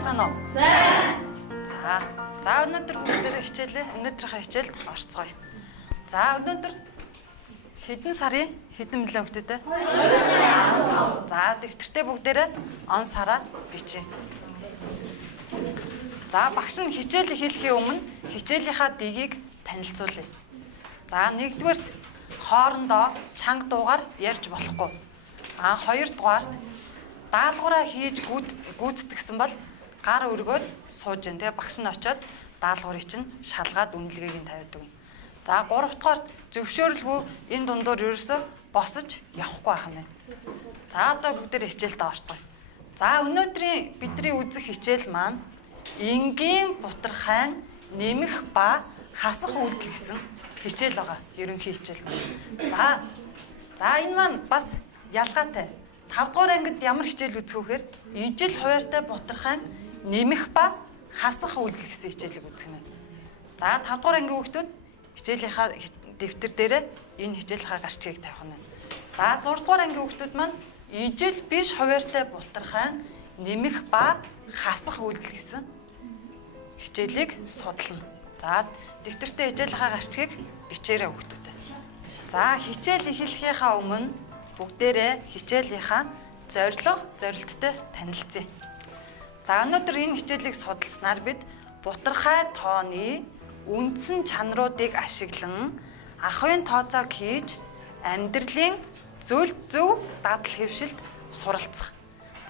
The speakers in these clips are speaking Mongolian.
Сайцгаана уу? Сайн. За өнөөдөр бүгдээрээ хичээлээ. Өнөөдрийнхээ хичээлд орцгоё. За өнөөдөр хэдэн сарын хэдэн мөлөө хөгтөдөө? 15. За дэвтэртээ бүгдээрээ он сараа бичье. За багш нь хичээл эхлэхийн өмнө хичээлийнхаа дигийг танилцуулъя. За нэгдүгээрт хоорондоо чанга дуугаар ярьж болохгүй. Хоёрдугаарт даалгавраа хийж гүйцэтгсэн бол гар өргөөд сууж гэн. Тэгээ багш нь очиод даалгаврыг чинь шалгаад үнэлгээг нь тавьдаг. За гуравдугаарт зөвшөөрөлгүй энэ дундуур ерөөсөө босож явахгүй байх нь. За одоо бүгдээр хичээлдээ орцгоё. За өнөөдрийн бидний үзэх хичээл маань энгийн бутархайн нэмэх ба хасах үйлдэл гэсэн хичээл байгаа. Ерөнхий хичээл. За энэ маань бас ялгаатай. 5 дугаар ангид ямар хичээл үзэх вэхээр ижил хуваартай бутархайн нэмэх ба хасах үйлдэл гэсэн хичээлийг үзэх нэ. За 5 дугаар ангийн хүүхдүүд хичээлийнхаа дэвтэр дээрээ энэ хичээлийнхаа гарчгийг тавих нь. За 6 дугаар ангийн хүүхдүүд маань ижил биш хуваартай бутархайн нэмэх ба хасах үйлдэл гэсэн хичээлийг судална. За дэвтэртээ хичээлийнхаа гарчгийг бичээрэй хүүхдүүд. За хичээл эхлэхийнхаа өмнө бүгдээрээ хичээлийнхаа зорилттой танилцъя. За өнөөдөр энэ хичээлийг судалснаар бид бутархай тооны үндсэн чанаруудыг ашиглан ахуйн тооцоог хийж амьдралын зөв дадал хэвшилд суралцах.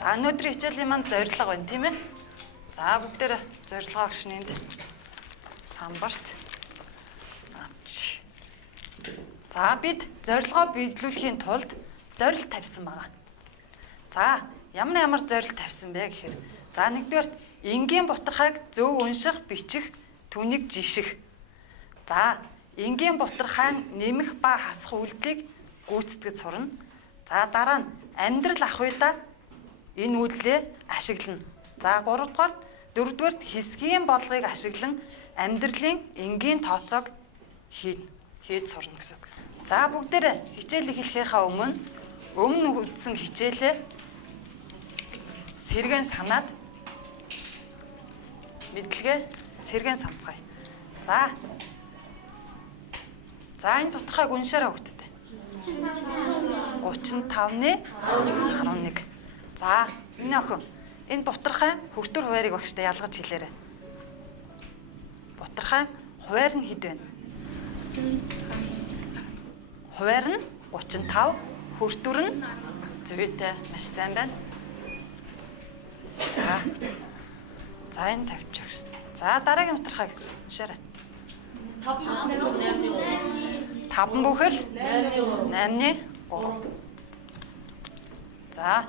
За өнөөдрийн хичээлийн маань зорилго байна, тийм ээ? За бүгдээрээ зорилгоо гişнээ энд самбарт авч. За бид зорилгоо биелүүлэхийн тулд зорилт тавьсан байгаа. За ямар зорилт тавьсан бэ гэхээр за нэгдүгээр энгийн бутархайг зөв унших, бичих, түүнийг жиших. За энгийн бутархайн нэмэх ба хасах үйлдэлийг гүйцэтгэж сурна. За дараа нь амьдрал ахуйдаа энэ үйлдэлээ ашиглана. За 3 дугаарт 4 дугаарт хэсгийн бодлогыг ашиглан амьдралын энгийн тооцоог хийж сурна гэсэн. За бүгдээрээ хичээл эхлэхийнхаа өмнө үзсэн хичээлээ сэргэн санаад мэдлэгээ сэргэн санацгаая. За энэ бутархайг уншаарай хүүхдүүд. 35-ны 11. За миний охин энэ бутархай хүртүр хуваарийг багштай ялгаж хэлээрэй. Бутархай хуваар нь хэд вэ? Хуваар нь 35, хүртүр нь зүйтэй. Маш сайн байна. За энэ тавьчих. За дараагийн бутархайг уншаарай. 5 бүхэл 8-ны 3. За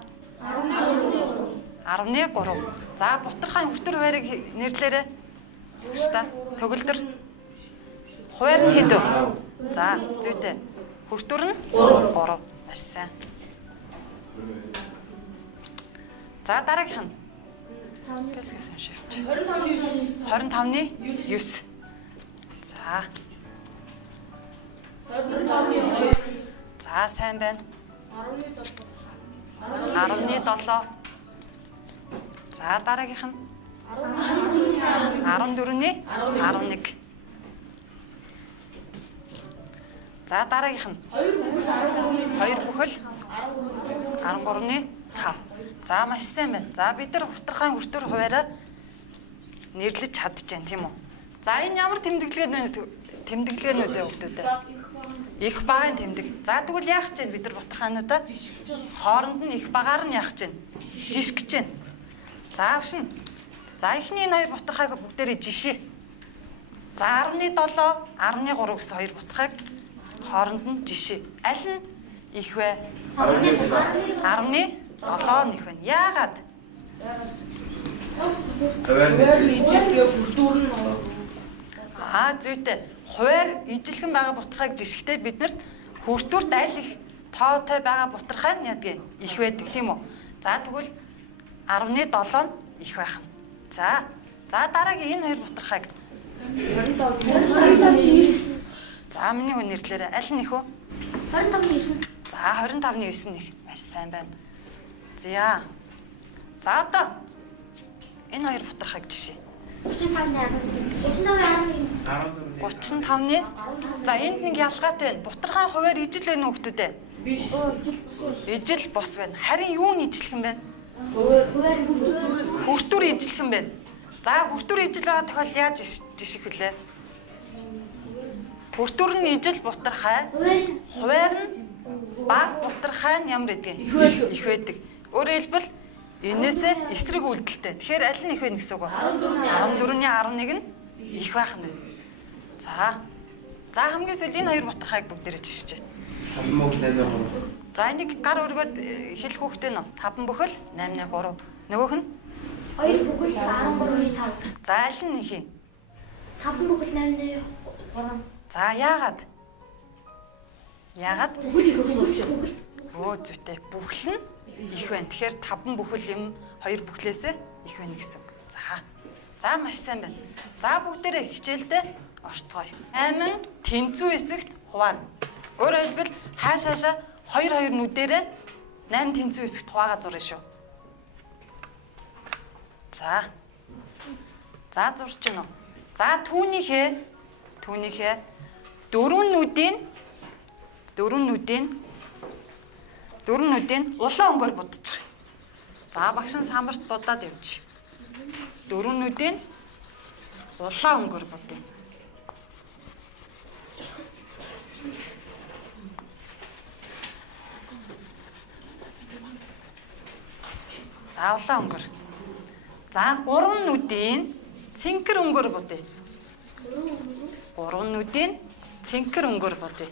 10-ны 3. За бутархайн хүртүр хуваарийг нэрлээрэй. Багштай төгөлдөр хуваар нь хэд вэ? За зүйтэй. Хүртүр нь 3. Маш сайн. За дараагийнх нь 25-ны 9. За 25-ны 2. За сайн байна. 10-ны 7. За дараагийнх нь 14-ны 11. За дараагийнх нь 2 бүхэл 13-ны 5. За маш сайн байна. За бид нар бутархайн хүртүр хуваараа нэрлэж чадчихжээ, тийм үү? За энэ ямар тэмдэглэгээнүүд вэ хүүхдүүдээ? Их багын тэмдэг. За тэгвэл яах гэж байна бид нар бутархайнуудаа? Хооронд нь их багаар нь яах гэж байна? Жишгэж байна. За авшин. За эхний энэ хоёр бутархайг бүгдээрээ жишээ. За 10-ны 7, 10-ны 3 гэсэн хоёр бутархайг хооронд нь жишээ. Аль нь их вэ? 10-ны 7 их байна. Яагаад? Хуваар ижилгээ бүрдүүр нь зүйтэй. Хуваар ижилхэн байгаа бутархайг жишгтээ биднэрт хүртүрт аль их тоотой байгаа бутархай нь ядгийг их байдаг, тийм үү? За тэгвэл 10-ны 7 нь их байх нь. За дараагийн энэ хоёр бутархайг 25-9. За миний хүн нэрлээрээ аль нь их вэ? 25-9. За 25-ны 9 нэг. Маш сайн байна. За одоо Энэ хоёр бутархайг жишээ. 35-ны 35-ны. За энд нэг ялгаатай байна. Бутархайн хуваар ижил байна уу хүмүүдээ? биш. Ижил бос байна. Харин юу нь ижилхэн байна? Хуваар Хүртүр ижилхэн байна. За хүртүр ижил байгаа тохиолдолд яаж жиших вүлээ? Хүртүр нь ижил бутархай. Хуваар нь баг бутархай нь ямар гэдгийг? Их байдаг. Өөрөөр хэлбэл энээсээ эсрэг үйлдэлтэй. Тэгэхээр аль нь их вэ гэсэн үг вэ? 14-ний 11 нь их байх нь. За. За хамгийн сүүл энэ хоёр бутархайг бүгдээрээ жишиж. 5 мөг 8-3. За энийг гар өргөд хэлэх хүүхдээ нөө 5 бүхэл 8-ны 3. Нөгөөх нь 2 бүхэл 13-ны 5. за аль нь их юм? 5 бүхэл 8-ны 3. За яагаад? Яагаад? Бүхэл их өгч. Өө зүйтэй. Бүхэл нь их байна. Тэгэхээр 5 бүхэл юм 2 бүхлээсээ их байна гэсэн үг. За. За маш сайн байна. За бүгдээрээ хичээлдээ орцгоё. 8 тэнцүү хэсэгт хуваана. Өөрөөр хэлбэл хаашаа 2 нүдэрээ 8 тэнцүү хэсэгт хуваагаа зурна шүү. За. За зурж гин үү? За түүнийхээ 4 нүдийн улаан өнгөөр будчих. За багш нь самбарт будаад явж. 4 нүдийн улаан өнгөөр будъя. За улаан өнгөөр. За 3 нүдийн цэнхэр өнгөөр будъя. 3 нүдийн цэнхэр өнгөөр будъя.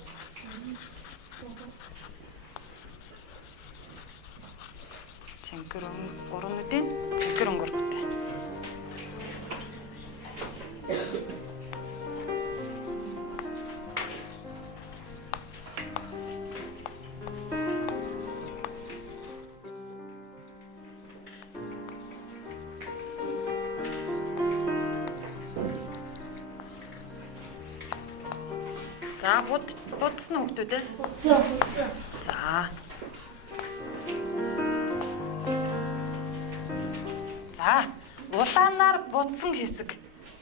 Цэнхэр 3 нүдийн цэнхэр өнгөөр будъя. За будсан хүүхдүүд ээ. За. За, улаанаар будсан хэсэг.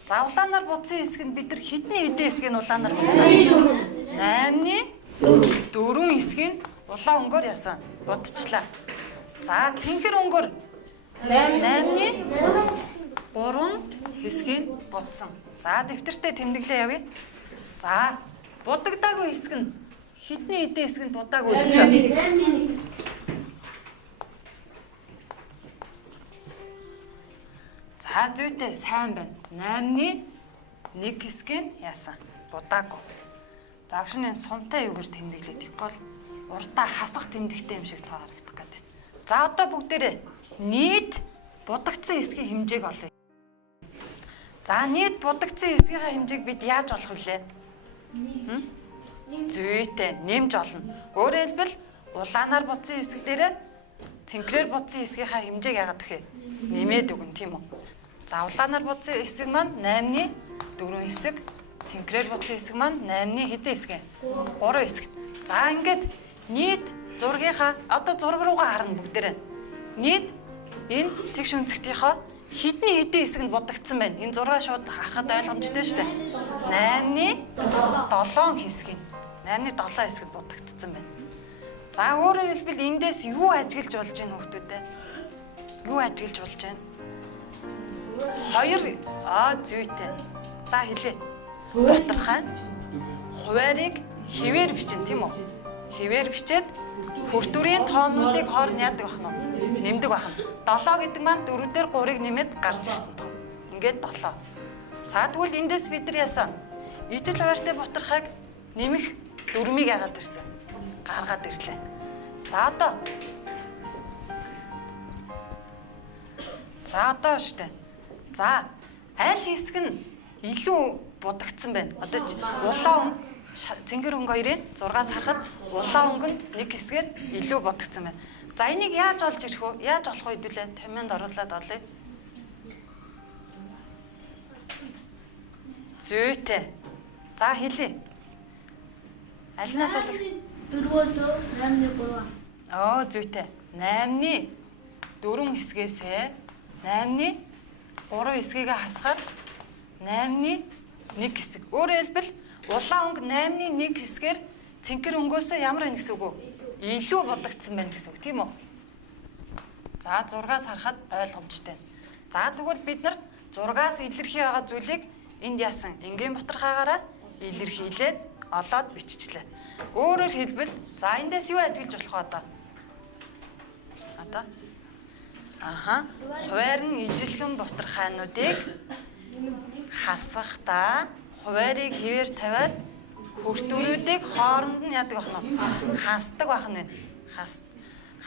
За, улаанаар будсан хэсэг нь бид нар хэдний хэдэн хэсгийг нь улаанаар будсан? 8-ны 4 хэсгийг улаан өнгөөр ясан. Будчихлаа. За, цэнхэр өнгөөр 8-ны 3 хэсгийг будсан. За, дэвтэртээ тэмдэглээ явъя. За, будагдаагүй хэсэг нь хэдний хэдэн хэсэг нь будаагүй үлдсэн. За зүйтэй сайн байна. 8-ны 1 хэсгийг яасан. Будаагүй. За агш энэ сумтай юугаар тэмдэглээд их бол урдаа хасах тэмдэгтэй юм шиг тоо харагдах гэдэг. За одоо бүгдээрээ нийт будагдсан хэсгийн хэмжээг олъё. За нийт будагдсан хэсгийн хэмжээг бид яаж олох вүлээ? Зүйтэй нэмж олно. Өөрөөр хэлбэл улаанаар будсан хэсэг дээр цэнхрээр будсан хэсгийнхаа хэмжээг яагаад өгөх вэ? Нэмээд өгнө тийм үү? За улаанаар будсан хэсэг маань 8-ны 4 хэсэг, цэнхрээр будсан хэсэг маань 8-ны хэдэн хэсэг? 3 хэсэг. За ингээд нийт зургийнхаа одоо зураг руугаа харна бүгдээрээ. Нийт энэ тэгш өнцгтийнхоо хэдний хэдэн хэсэг нь будагдсан байна. Энэ зургаа шууд харахад ойлгомжтой шүү дээ. 8-ны 7 хэсгийг 8-ны 7 хэсэгт будагдсан байна. За өөрөөр хэлбэл эндээс юу ажиглаж болж байна хүүхдүүдээ? Юу ажиглаж болж байна? 2 зүйтэй. За хэлээ. Бутархай хуваарийг хэвээр бичэн тийм үү? Хэвээр бичээд хүртүрийн тоонуудыг хооронд яадаг бах нь? Нэмдэг бах нь. 7 гэдэг маань 4-ээр 3-ыг нэмээд гарч ирсэн тоо. Ингээд 7. За тэгвэл эндээс бид нар яасан? Ижил хуваартай бутархайг нэмэх дөрмийг яагаад ирсэн? Гаргаад ирлээ. За одоо штэ. За аль хэсэг нь илүү будагдсан байна. Одоо улаан цэнхэр өнгө хоёрын 6-аас харахад улаан өнгө нь нэг хэсгээр илүү будагдсан байна. За энийг яаж олж ирэх вэ? Яаж олох вэ хэдүүлээ? Томьёонд оруулаад олъё. Зүйтэй. За хэлье. Алинаас 4-өөс 8-ны 3-аас. Зүйтэй. 8-ны 4 хэсгээс 8-ны 3 хэсгийг хасахаар 8-ны 1 хэсэг. Өөрөөр хэлбэл улаан өнгө 8-ны 1 хэсгээр цэнхэр өнгөөсөө ямар байна гэсэн үг вэ? Илүү будагдсан байна гэсэн үг, тийм үү? За 6-аас харахад ойлгомжтой. За тэгвэл бид нар 6-аас илэрхий байгаа зүйлийг энд яасан энгийн бутархаагаараа илэрхийлээд олоод биччихлээ. Өөрөөр хэлбэл за эндээс юу ажиглаж болох вэ одоо? Одоо хуваарин ижилхэн бутархаануудыг хасахдаа хуваарийг хэвээр тавиад хүртүүрүүдийг хооронд нь яадаг бахна уу? Хасдаг бахна вэ?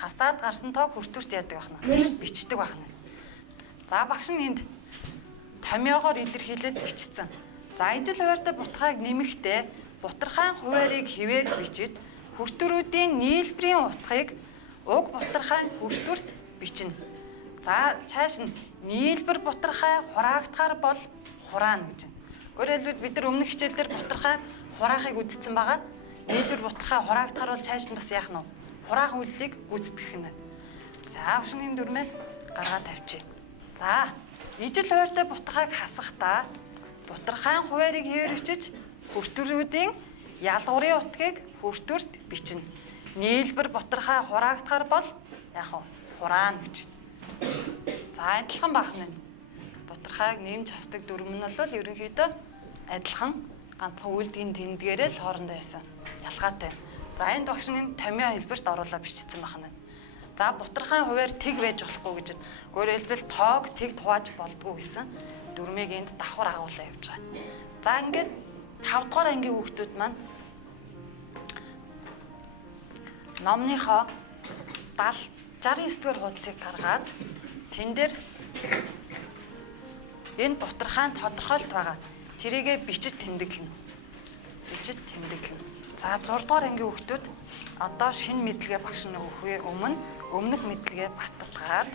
Хасаад гарсан тоо хүртүүрт яадаг бахна уу? Бичдэг бахна. За багш нь энд томьёогоор илэрхийлээд бичсэн. За ижил хуваартай бутархааг нэмэхдээ бутархаан хуваарийг хэвээр бичиж хүртүүрүүдийн нийлбэрийн утгыг уг бутархаан хүртүүрт бичнэ. За цааш нь нийлбэр бутархай хураагдахаар бол хураана гэж байна. Өөрөөр хэлбэл бид нар өмнөх хичээлдэр бутархай хураахыг үзсэн байгаа. Нийлбэр бутархай хураагдахаар бол цааш нь бас яах нь вэ? Хураах үйлдэлийг гүйцэтгэх нь. За өвшний дүрмээ гаргаад тавьчих. За ижил хуваартай бутархайг хасахдаа бутархайн хуваарийг хэвээр бичиж хүртүүрүүдийн ялгуурын утгыг хүртүүрт бичнэ. Нийлбэр бутархай хураагдахаар бол яах вэ? Хураана гэж. За адилхан баахна. Бутархайг нэмж хасдаг дүрм нь бол ерөнхийдөө адилхан ганцхан үйлдгийн тэмдгээрээ л хоорондоо байсан ялгаатай. За энд багш нь томьёо хэлбэрт оруулаад бичсэн бахна. За бутархайн хуваар тэг байж болохгүй гэж. Өөрөөр хэлбэл тоог тэг хувааж болдгоо гэсэн дүрмийг энд давхар агуулаа явж байгаа. За ингээд 5 дугаар ангийн хүүхдүүд маань номныхоо 69 дугаар хуудсыг гаргаад тэн дээр энэ бутархаан тодорхойлт байгаа. Тэрийгэ бичиж тэмдэглэнэ. За 6 дугаар ангийн хүүхдүүд одоо шинэ мэдлэгээ багш нь өгөхөө өмнөх мэдлэгээ баталгаад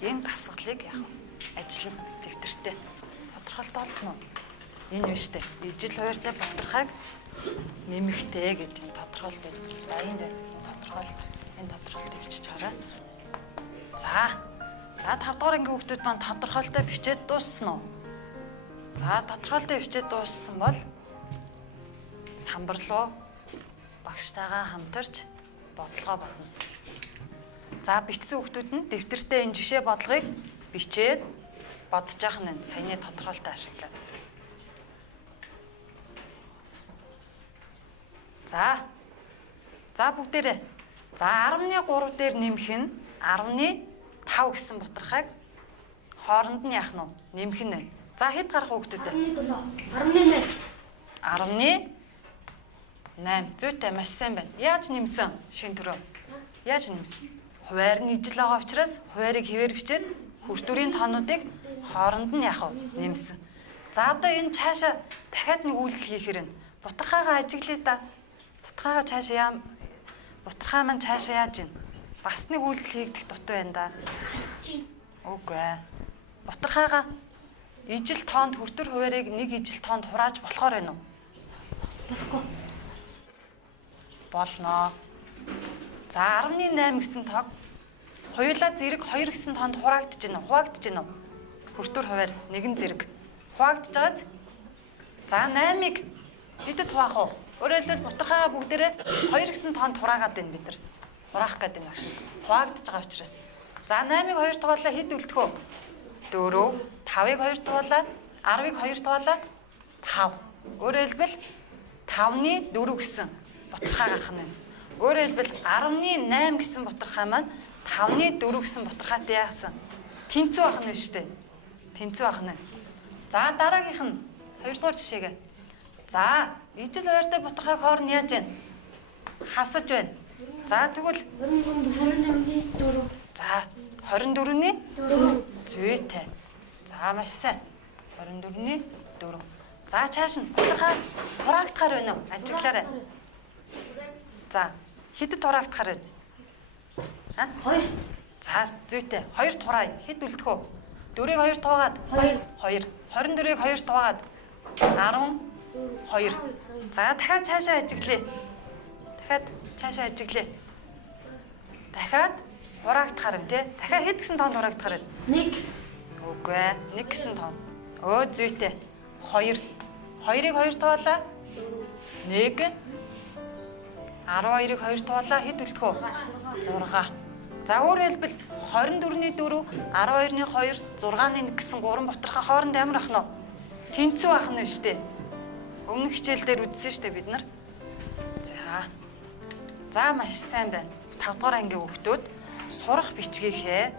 энэ дасгалыг яах вэ? Ажиллана дэвтэртээ. Тодорхойлт олсон уу? Энэ биш үү? Ижил хуваартай бутархайг нэмэхтэй гэдэг тодорхойлт байна. За энэ тодорхойлт бичиж чараа. За 5 дугаар ангийн хүүхдүүд маань тодорхойлтоо бичээд дууссан уу? За тодорхойлтоо бичээд дууссан бол самбар руу багштайгаа хамтарч бодлогоо бодно. За бичсэн хүүхдүүд нь дэвтэртээ энэ жишээ бодлогыг бичээд бодож явах нь саяны тодорхойлтоо ашиглаа. За бүгдээрээ. За 10-3 дээр нэмэх нь 10-5 гэсэн бутархайг хооронд нь яах нь нэмэх нь байна. За хэд гарах хүүхдүүд вэ? 10-8. Зүйтэй маш сайн байна. Яаж нэмсэн шин төрөө? Яаж нэмсэн? Хуваар нь ижил байгаа учраас хуваарийг хэвээр бичээд хүртүүрийн тоонуудыг хооронд нь яах вэ? Нэмсэн. За одоо энэ цаашаа дахиад нэг үйлдэл хийхээр нь бутархайгаа ажиглая да. Бутархай маань цаашаа яаж ийн? Бас нэг үйлдэл хийгдэх дутуу байна да. Үгүй ээ. Бутархайгаа ижил тоонд хүртүр хуваарийг нэг ижил тоонд хурааж болохоор байна уу? Болохгүй. Болно. За 10-8 гэсэн тог хоёулаа зэрэг 2 гэсэн тоонд хуваагдаж байна уу? Хуваагдаж байна уу? Хүртүр хуваар нэгэн зэрэг хуваагдаж байгааз. За 8-ыг хэдэд хуваах вэ? Өөрөөр хэлбэл бутархайгаа бүгдээрээ 2 гэсэн тоонд хураагаад байна бид нар. Хураах гэдэг нь багш. Хуваагдаж байгаа учраас. За 8-ыг 2 тугаалаа хэд үлдэх вэ? 4, 5-ыг 2 тугаалаа, 10-ыг 2 тугаалаа 5. Өөрөөр хэлбэл 5-ны 4 гэсэн бутархай гарах нь байна. Өөрөөр хэлбэл 10-ны 8 гэсэн бутархай маань 5-ны 4 гэсэн бутархайтай яасан? Тэнцүү ах нь биш үү? Тэнцүү ах нь. За дараагийнх нь 2 дугаар жишээгээ. За ижил хуваартай бутархайг хооронд яаж байна? Хасаж байна. За тэгвэл 24-ний 4. За 24-ний 4. Зүйтэй. За маш сайн. 24-ний 4. За цааш нь бутархай хураагдахаар байна уу? Ажиглаарай. За хэдэд хураагдахаар байна? 2. За зүйтэй. 2 тураая. Хэд үлдэх вэ? 4-ийг 2 туваагаад 2. 24-ийг 2 туваагаад 12. За дахиад цаашаа ажиглая. Дахиад хураагдахаар байна тий. Дахиад хэд гэсэн тоонд хураагдахаар байна? 1. Үгүй ээ. 1 гэсэн тоон. Зүйтэй. 2. 2-ыг 2 туулаа. 1. 12-ыг 2 туулаа. Хэд үлдэх вэ? 6. За өөрөөр хэлбэл 24-ний 4, 12-ны 2, 6-ны 1 гэсэн 3 бутрахаа хооронд ямар ах нь вэ? Тэнцүү ах нь шүү дээ. Өмнөх хичээл дээр үзсэн шүү дээ бид нар. За маш сайн байна. 5 дугаар ангийн хүүхдүүд сурах бичгийнхээ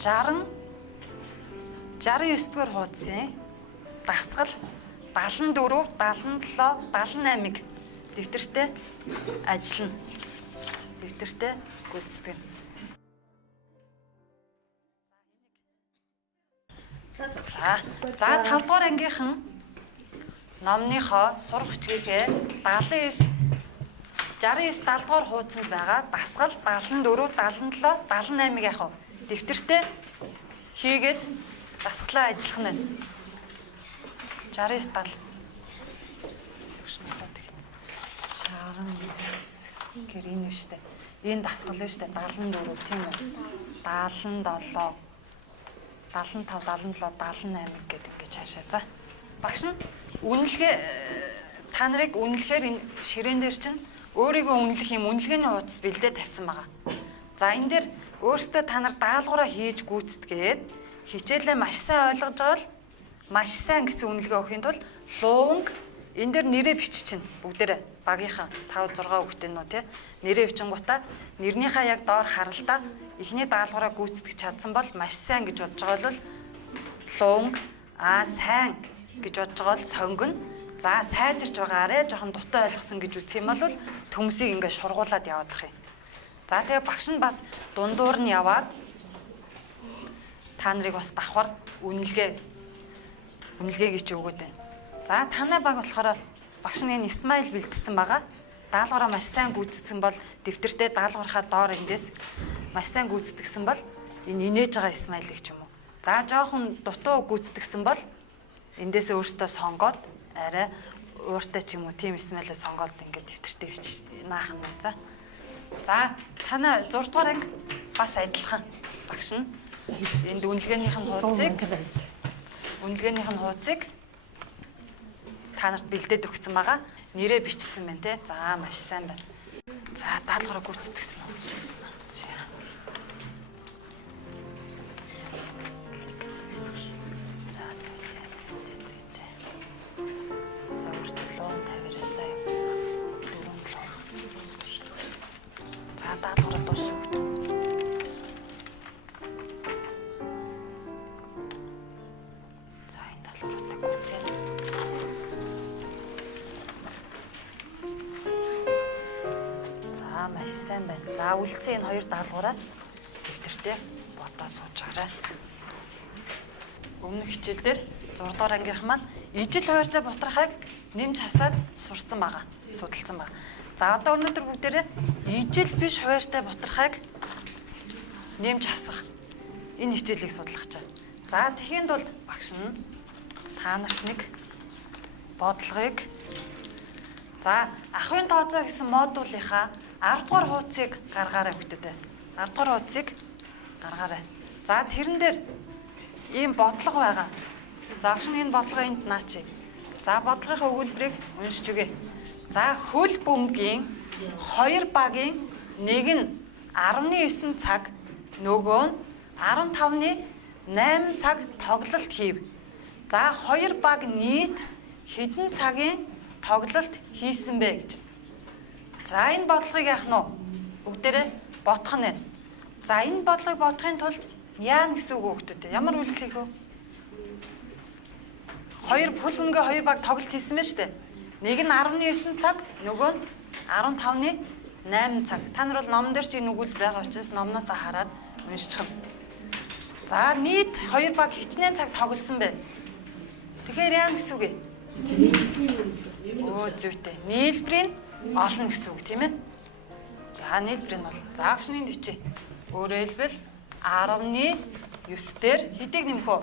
69 дугаар хуудсын дасгал 74, 77, 78-ыг дэвтэртээ ажиллана. Дэвтэртээ гүйцэтгэнэ. За 5 дугаар ангийнхан номныхоо сурах бичгийнхээ 69 70 дугаар хуудсанд байгаа дасгал 74, 77, 78-ыг яах вэ? Дэвтэртээ хийгээд дасгалаа ажиллах нь байна. 69 70. 69 гэр энэ шүү дээ. Энэ дасгал шүү дээ. 74 тийм үү? 77 75, 77, 78 гэдэг ингэж хаашаа. За. Багш нь үнэлгээ та нарыг үнэлэхээр энэ ширээн дээр чинь өөрийгөө үнэлэх юм үнэлгээний хуудас бэлдээ тавьсан байгаа. За энэ дээр өөртөө та нар даалгавраа хийж гүйцэтгээд хичээлээ маш сайн ойлгож байгаа л маш сайн гэсэн үнэлгээ өгөхийн тулд луунг энэ дээр нэрээ биччихнэ. Бүгдээрээ багийнхаа 5 6 хүүхдээ нөө тий нэрээ бичингуудаа нэрнийхээ яг доор харалтаа эхний даалгавраа гүйцэтгэж чадсан бол маш сайн гэж бодож байгаа бол луунг сайн гэж бодож байгаа бол сонгоно. За сайжирч байгаа арай жоохон дутуу ойлгосон гэж үзэх юм бол төмсийг ингээд шургуулад яваадах юм. За тэгээ багш нь бас дундуур нь яваад та нарыг бас давхар үнэлгээгээ чи өгөөд байна. За танай баг болохоор багш нь энэ Исмаил бэлдсэн байгаа. Даалгавраа маш сайн гүйцэтгсэн бол дэвтэртээ даалгаврынхаа доор эндээс маш сайн гүйцэтгсэн бол энэ инээж байгаа Исмаилыг ч юм уу. За жоохон дутуу гүйцэтгсэн бол эндээс өөртөө сонгоод арай ууртай ч юм уу тийм Исмаилээ сонгоод ингээд дэвтэртээ наахан нь. За танай 6 дугаар анги бас адилхан багш нь энд үнэлгээнийх нь хуудсыг та нарт бэлдээд өгсөн байгаа. Нэрээ бичсэн байна те. За маш сайн байна. За даалгавраа гүйцэтгсэн. За өөртөө луун тавиараа заяа. Дөрөв луун. За даалгавраа дуусах. За энэ даалгавраа гүйцээнэ. Маш сайн байна. За үлдсэн энэ 2 даалгавраа дэвтэртээ бодоод суучаарай. Өмнөх хичээл дээр 6 дугаар ангийнх маань ижил хуваартай бутрахыг нэмж хасаад сурцсан байгаа. Судалсан байгаа. За одоо өнөөдөр бүгдээрээ ижил биш хуваартай бутрахыг нэмж хасах энэ хичээлийг судлах гэж байна. За тэхийн тулд багш нь та нарт нэг бодлогыг за ахын тооцоо гэсэн модулийнхаа 10 дугаар хуудсыг гаргаарай хүүхдүүдээ. 10 дугаар хуудсыг гаргаарай. За тэрэн дээр ийм бодлого байгаа. За багш нь энэ бодлогоо энд наачи. За бодлогынхаа өгүүлбэрийг уншиж өгье. За хөл бөмбөгийн 2 багийн нэг нь 19 цаг, нөгөө нь 15-ны 8 цаг тоглолт хийв. За 2 баг нийт хэдэн цагийн тоглолт хийсэн бэ гэж. За энэ бодлогыг яах нь вэ? Бүгдээрээ бодох нь байна. За энэ бодлогыг бодохын тулд яа гэсэн үг хүүхдүүдээ ямар үйлдэл хийх вэ? 2 хөл бөмбөгийн 2 баг тоглолт хийсэн байна шүү дээ. Нэг нь 19 цаг, нөгөө нь 15-ны 8 цаг. Та нар бол номон дээр ч энэ өгүүлбэр байгаа учраас номноос хараад уншчих юм. За нийт 2 баг хичнээн цаг тоглосон байна. Тэгэхээр яа гэсэн үг вэ? Зүйтэй. Нийлбэрийн олно гэсэн үг тийм ээ. За нийлбэрийн бол за агшны дэвчээ. Өөрөөр хэлбэл 10-ны 9 дээр хэдийг нэмэх вэ?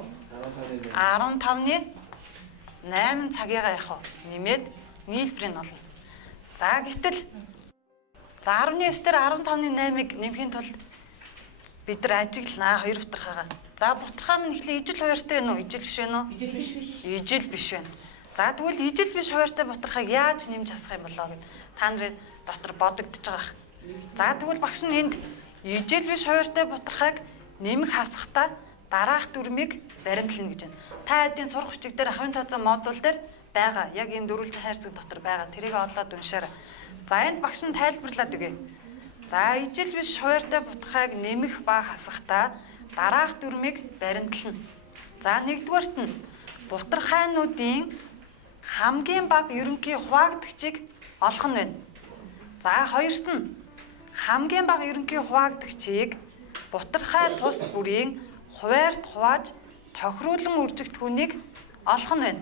15-ны 8 цагийгаа явах вэ? Нэмээд нийлбэрийн олно. За гэтэл за 10-ны 9 дээр 15-ны 8-ыг нэмэхийн тулд бид нар ажигланаа 2 бутрахаагаа. За За бутархай минь ихлэ ижил хуваартай байна уу? Ижил биш байна уу? Ижил биш байна. За тэгвэл ижил биш хуваартай бутархайг яаж нэмж хасах юм болоо гэд та нарын дотор бодогдож байгаа. За тэгвэл багш нь энд ижил биш хуваартай бутархайг нэмэх хасахдаа дараах дүрмийг баримтлана гэж байна. Та эдийн сурах бичиг дээр ахын тооцоо модуль дээр байгаа. Яг ийм дөрвөлжин хайрцаг дотор байгаа. Тэрийг олоод уншаарай. За энд багш нь тайлбарлаад өгье. За ижил биш хуваартай бутархайг нэмэх ба хасахдаа дараах дүрмийг баримтлана. За нэгдүгээрт нь бутархайнуудын хамгийн бага ерөнхий хуваагдагчийг олох нь байна. За хоёрт нь хамгийн бага ерөнхий хуваагдагчийг бутархай тус бүрийн хуваарьт хувааж тохируулан үржигдэхүүнийг олох нь байна.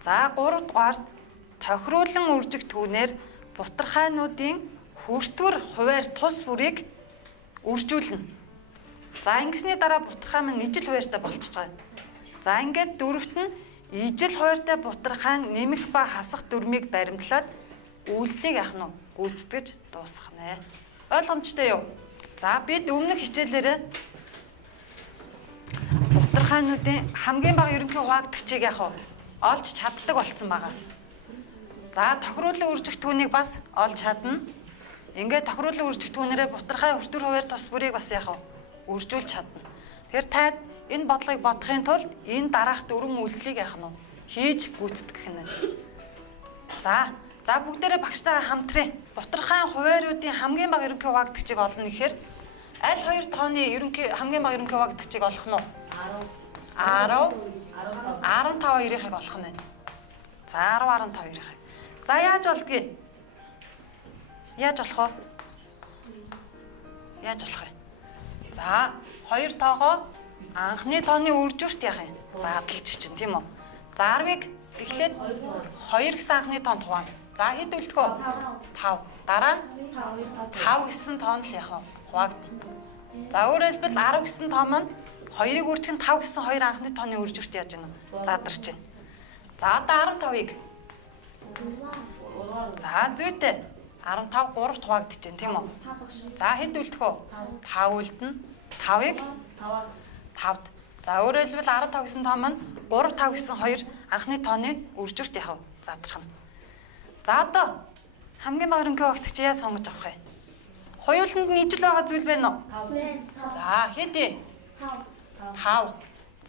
За 3 дугаарт тохируулан үржигдэхүүнээр бутархайнуудын хүртвэр хуваарь тус бүрийг үржүүлнэ. За ингэсний дараа бутархай маань ижил хуваарьтай болчихж байгаа. За ингээд дөрөвт нь ижил хуваарьтай бутархай нэмэх ба хасах дүрмийг баримтлаад үйлдэлийг яах нь гүйцэтгэж дуусгах нэ. Ойлгомжтой юу? За бид өмнөх хичээлээрээ бутархайнуудын хамгийн бага ерөнхий хуваагдагчийг яах вэ? Олж чаддаг болсон байгаа. За тохируулан үржигдэхүүнийг бас олж чадна. Ингээд тохируулан үржигдэхүүнээрээ бутархай хүртвэр хуваарь тус бүрийг бас яах вэ? Үржүүлж чадна. Тэгэхээр та энэ бодлогыг бодохын тулд энэ дараах дөрвөн үйлдэлийг яах нь хийж гүйцэтгэх нь. За бүгдээрээ багштайгаа хамтрая. Бутархайн хуваарьуудын хамгийн бага ерөнхий хуваагдагчийг олно гэхээр аль хоёр тооны хамгийн бага ерөнхий хуваагдагчийг олох нь 10 15-ыг олох нь байна. За 10 15-ыг. За яаж олдгийг? Яаж олох вэ? Яаж олох вэ? За 2 тоогоо анхны тооны үржүүрт яах юм? Задлж чинь тийм үү? За 10-ыг эхлээд 2 гэсэн анхны тоонд хуваана. За хэд үлдэхөө? 5. Дараа нь 5 гэсэн тоон л яах вэ? Хуваагдана. За өөрөөр хэлбэл 10 гэсэн тоо маань 2-ыг үржих нь 5 гэсэн 2 анхны тооны үржүүрт яаж байна? Задарч байна. За одоо 15-ыг. За зүйтэй. 15 3-т хуваагдаж байна тийм үү? За хэд үлдэхөө? 5 үлдэнэ. 5-ыг 5-д. За өөрөөр хэлбэл 15 гэсэн тоо маань 3 5 гэсэн 2 анхны тооны үржүүрт яах вэ? Задрах нь. За одоо хамгийн бага ерөнхий хуваагдагч яа сонгож авах вэ? Хоёуланд нь ижил байгаа зүйл байна уу? За хэд ээ? 5.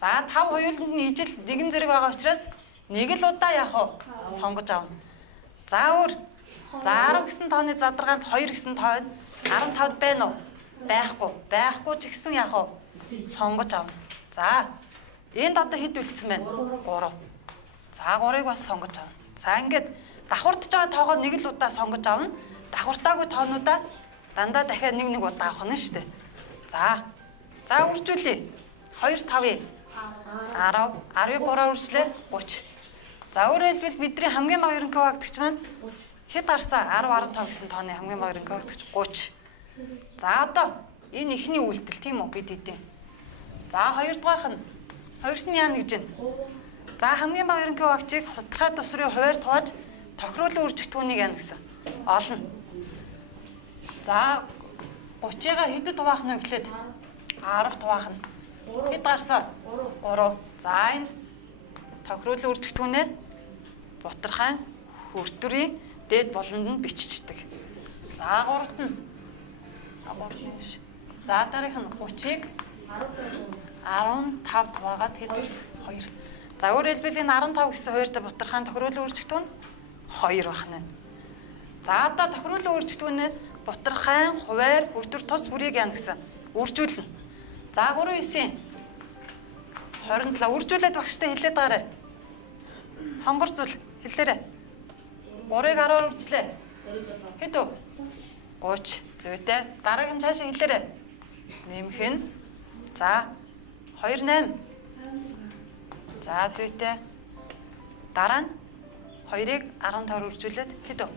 За 5 хоёуланд нь ижил нэгэн зэрэг байгаа учраас нэг л удаа яах вэ? Сонгож авна. За өөр. За 10 гэсэн тооны задаргаанд 2 гэсэн тоо 15-д байна уу? Байхгүй. Байхгүй ч гэсэн яах вэ? Сонгож авна. За энд одоо хэд үлдсэн байна? 3. За 3-ыг бас сонгож авна. За ингээд давхурдж байгаа тоогоо нэг л удаа сонгож авна. Давхуртаагүй тоонуудаа дандаа дахиад нэг удаа авах нь шүү дээ. За үржүүлээ. 2 5-ыг 10 10-ыг 3-аар үржлээ 30. За өөрөөр хэлбэл бидний хамгийн бага ерөнхий хуваагдагч маань хэд гарсан? 10 15 гэсэн тооны хамгийн бага ерөнхий хуваагдагч 30. За одоо энэ ихний үйлдэл тийм үү бид хэдийн. За хоёрдугаарх нь хоёрт нь яа гэж байна? За хамгийн бага ерөнхий хуваагдагчийг хутгай тусрын хуваарьт хувааж тохируулан үржигдэхүүнийг яана гэсэн. Олно. За 30-ыг хэдэд хуваах нь гэхлээр 10-т хуваах нь. Хэд гарсан? 3. За энэ тохируулан үржигдэхүүнээр бутархай хүртвэрийн дээд болонд нь биччихдэг. За 3-т нь 3. За дараах нь 30-ыг 15-д хуваагаад хэд ирсэн? 2. За өөрөөр хэлбэл энэ 15 гэсэн хуваарьтай бутархайн тохируулан үржигдэхүүн 2 байх нь. За одоо тохируулан үржигдэхүүнээр бутархайн хуваарь хүртвэр тус бүрийг яана гэсэн үржүүлнэ. За 3 9 27 үржүүлээд багштай хэлээд байгаарай. Хонгор зүйл хэлээрэй. 3-ыг 10-аар үржлээ. Хэд вэ? 30. Зүйтэй. Дараагийн цаашаа хэлээрэй. Нэмэх нь. За 2 8. За зүйтэй. Дараа нь 2-ыг 15-аар үржүүлээд хэд вэ?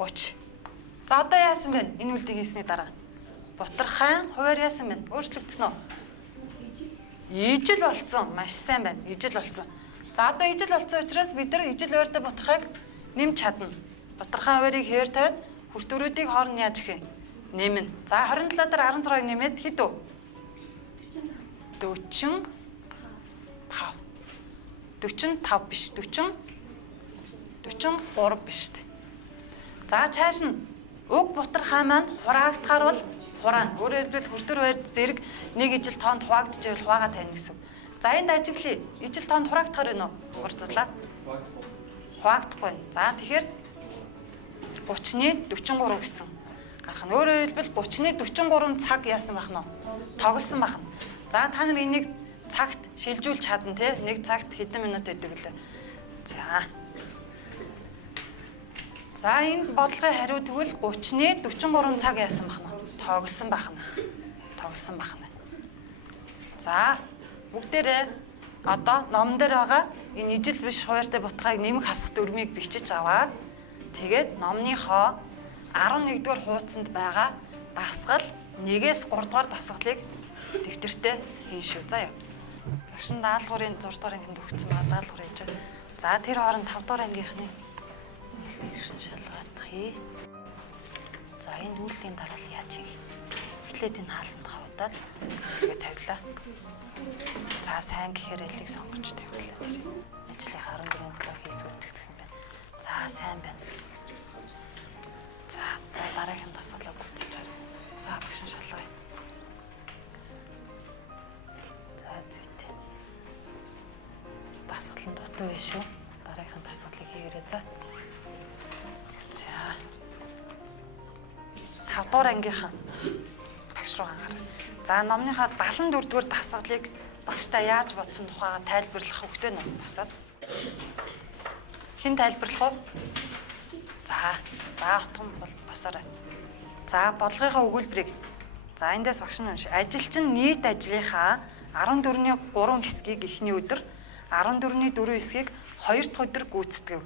30. За одоо яасан бэ? Энэ үйлдэл хийсний дараа. Бутархайн хуваар яасан бэ? Өөрчлөгдсөн үү? Ижил болцсон. Маш сайн байна. Ижил болцсон. За одоо ижил болцсон учраас бид нар ижил хуваарьтай бутархайг нэмж чадна. Бутархайн хуваарийг хэвээр тавиад хүртвэрүүдийг хооронд яаж их нэмнэ. За 27 дээр 16-ыг нэмээд хэд вэ? 45 45 биш 40 43 биш үү. За цааш нь уг бутархай маань хураагдахаар бол хураана. Өөрөөр хэлбэл хүртэр байрд зэрэг нэг ижил тоонд хуваагдж байвал хуваагаа тавина гэсэн. За энд ажиглая. Ижил тоонд хураагдахаар байна уу? Урцлаа. Хуваагдахгүй. За тэгэхээр 30-ны 43 гэсэн. Гарах нь өөрөөр хэлбэл 30-ны 43 цаг яасан байх нь? Тоглосон байх нь. За та нар энийг цагт шилжүүлж чадна тий. Нэг цагт хэдэн минут өгдөг лээ. За энд бодлогын хариу тэгвэл 30-ны 43 цаг яасан байх нь? Тоглосон байх нь. Тоглосон байх нь. За бүгдээрээ одоо номон дээр байгаа энэ ижил биш хууртай бутгайг нэмэх хасах дүрмийг бичиж аваад тэгээд номныхоо 11-р хуудсанд байгаа дасгал 1-ээс 3-р дасгалыг дэвтэртээ хийн шүү. За яа. Багшин даалгаврын 6-р ангинд өгсөн байгаа даалгавар хийж байгаа. За тэр хооронд 5-р ангийнхны шалгаадах. За энэ үйлдлийн дараа яаж хийх? Эхлээд энэ хаалтанд хавтаад тэгээ тавилаа. За сайн гэхээр элийг сонгож тавилаа тэр. Ажлын 14 хийж үзчихсэн байна. За сайн байна. За дараагийн дасгалыг үзэж чад. За багш шалгая. За зүйтэй. Дасгал нь дутуу биш шүү. Дараагийн дасгалыг хийгээрэй за. За 5-р ангийнхан багш руу анхаар. За номныхаа 74-р дасгалыг багштай яаж бодсон тухайга тайлбарлах хөвгтэй ном басаад. Хэн тайлбарлах вэ? За утган бол басаарай. За бодлогынхаа өгүүлбэрийг. За эндээс багш нь унши. Ажилчин нийт ажлынхаа 14-ний 3 хэсгийг эхний өдөр, 14-ний 4 хэсгийг 2 дахь өдөр гүйцэтгэв.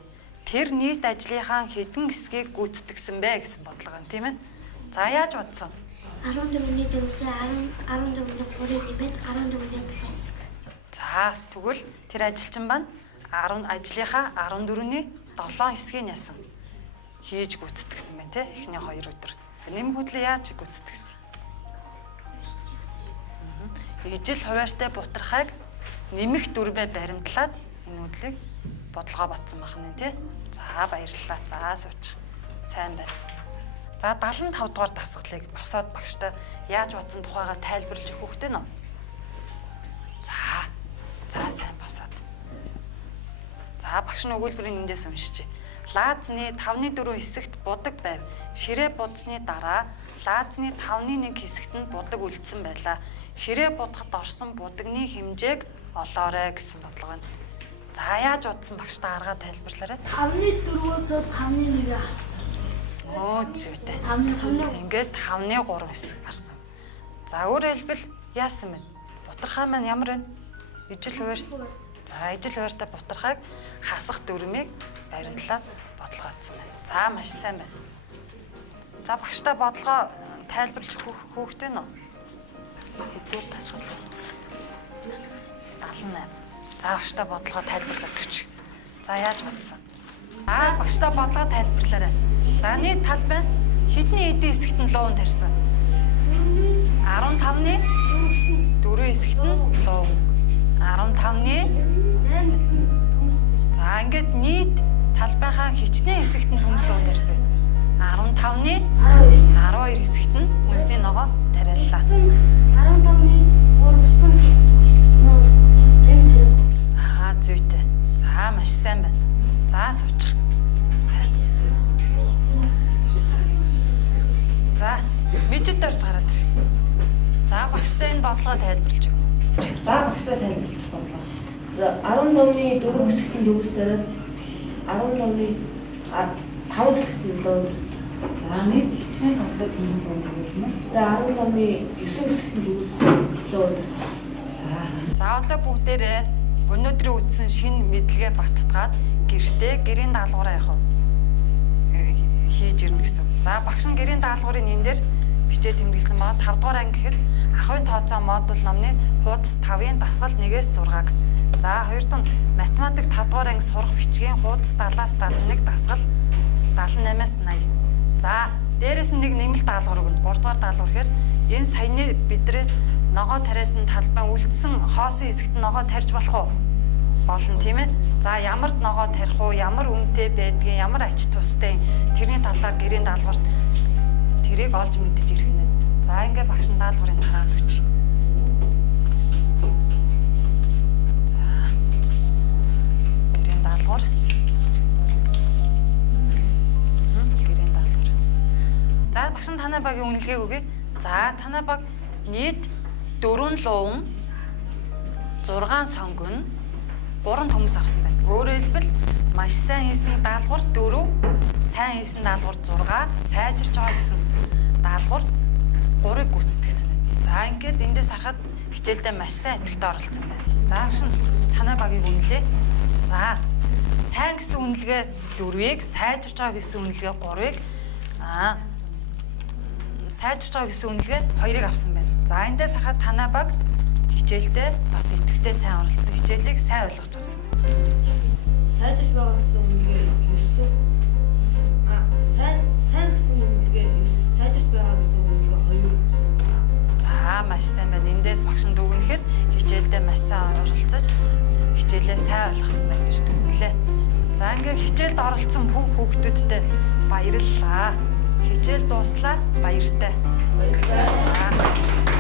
Тэр нийт ажлынхаа хэдэн хэсгийг гүйцэтгсэн бэ гэсэн бодлого юм тийм ээ. За яаж бодсон? 14-ний 4-ээс 14-ний 3-ыг нэмээд 14-ний 7 хэсэг. За тэгвэл тэр ажилчин маань ажлынхаа 14-ний 7 хэсгийг яасан? Хийж гүйцэтгсэн байна те эхний 2 өдөр. Нэмэх хөдлөө яаж гүйцэтгсэн? Ижил хуваартай бутархайг нэмэх дүрмээр баримтлаад энэ хөдлийг бодлогоо батсан байна те. За баярлалаа. За сууч. Сайн байна. За 75 дугаар дасгалыг босоод багштай яаж бодсон тухайга тайлбарлаж өгөх хөхтэй нөө. За сайн босоод. За багш нь өгүүлбэрийн эндээс уншиж. Лаазны 5-ны 4 хэсэгт будаг байв. Ширээ будсны дараа лаазны 5-ны 1 хэсэгт нь будаг үлдсэн байлаа. Ширээ будахад орсон будагны хэмжээг олоорой гэсэн бодлого байна. За яаж бодсон багштай аргаа тайлбарлаарай. 5-ны 4-өөс 5-ны 1-ийг хассан. Зүйтэй. 5-ны Ингээд 5-ны 3 хэсэг гарсан. За өөрөөр хэлбэл яасан бэ? Бутархай маань ямар вэ? Ижил хуваар. За ижил хуваартай бутархайг хасах дүрмийг баримтлаад бодлогоодсон байна. За маш сайн байна. За багштай бодлогоо тайлбарлаж өгөх хөөхтэй нөө. Хэдгээр тасгал. 78. За багштай бодлогоо тайлбарлаад өгч. За яаж бодсон? Багштай бодлогоо тайлбарлаарай. За нийт тал байна. Хэдний эдийн хэсэгт нь луун тарьсан? 15-ны 4 хэсэгт нь луун. 15-ны 8. За ингээд нийт талбайхаа хичнээн хэсэгт нь төмс луун тарьсан. 15-ны 12 хэсэгт нь хүнсний ногоо тариаллаа. 15-ны 3 зүйтэй. За маш сайн байна. За суучих. Сайн. За мижид орж гараад ир. За багштай энэ бодлогоо тайлбарлаж өгнө. За багштай тайлбарлаж бодлоо. 15-ны 4 хэсгийн төгс дараад 15-ны 5 хэсгийн луундрс. За нийт хичнээн тоглох хүмүүс байсан юм. Тэгээ 15-ны 9 хэсгийн төгс луундрс. За одоо бүгдээрээ өнөөдрийн үтсэн шинэ мэдлэгээ баттгаад гэртээ гэрийн даалгавраа явах хийж ирнэ гэсэн. За багш нь гэрийн даалгаврын энэ дээр бичээ тэмдэглэсэн байгаа. 5 дугаар анги гэхэд ахуйн тооцоо модуль номны хуудас 5-ын дасгал 1-ээс 6-г. За 2 дахь математик 5 дугаар анги сурах бичгийн хуудас 70-аас 71 дасгал 78-аас 80. За дээрээс нь нэг нэмэлт даалгавар өгнө. 3 дугаар даалгавар гэхээр энэ саяны бидний ногоо тариасан талбай үлдсэн хоосон хэсэгт ногоо тарьж болох уу? Болно тийм ээ. За ямар ногоо тарих уу, ямар үнэтэй байдгийг, ямар ач тустай тэрний талаар гэрийн даалгаварт тэрийг олж мэдж ирэх нэ. За ингээ багш даалгаврын тараал өгч. За. Гэрийн даалгавар. Гэрийн даалгавар. За багш танай багийн үнэлгээг өгье. За танай баг нийт 4 луун 6 сонгон 3 төмс авсан байна. Өөрөөр хэлбэл маш сайн хийсэн даалгавар 4, сайн хийсэн даалгавар 6, сайжирч байгаа гэсэн даалгавар 3-ыг гүйцэтгэсэн байна. За ингээд эндээс харахад хичээлдээ маш сайн идэвхтэй оролцсон байна. За агшин танай багийг үнэлээ. За сайн гэсэн үнэлгээ 4-ийг, сайжирч байгаа гэсэн үнэлгээ 3-ыг, сайжирч байгаа гэсэн үнэлгээ 2-ыг авсан байна. За эндээс харахад танай баг хичээлдээ бас идэвхтэй сайн оролцсон. Хичээлийг сайн ойлгож авсан байна. Сайжирч байгаа гэсэн үнэлгээ 9. Сайн гэсэн үнэлгээ 9. Сайжирч байгаа гэсэн үнэлгээ 2. За маш сайн байна. Эндээс багш нь дүгнэхэд хичээлдээ маш сайн оролцож хичээлээ сайн ойлгосон байна гэж дүгнэлээ. За ингээд хичээлд оролцсон бүх хүүхдүүдтэй баярлалаа. Хичээл дууслаа. Баяртай. Баярлалаа.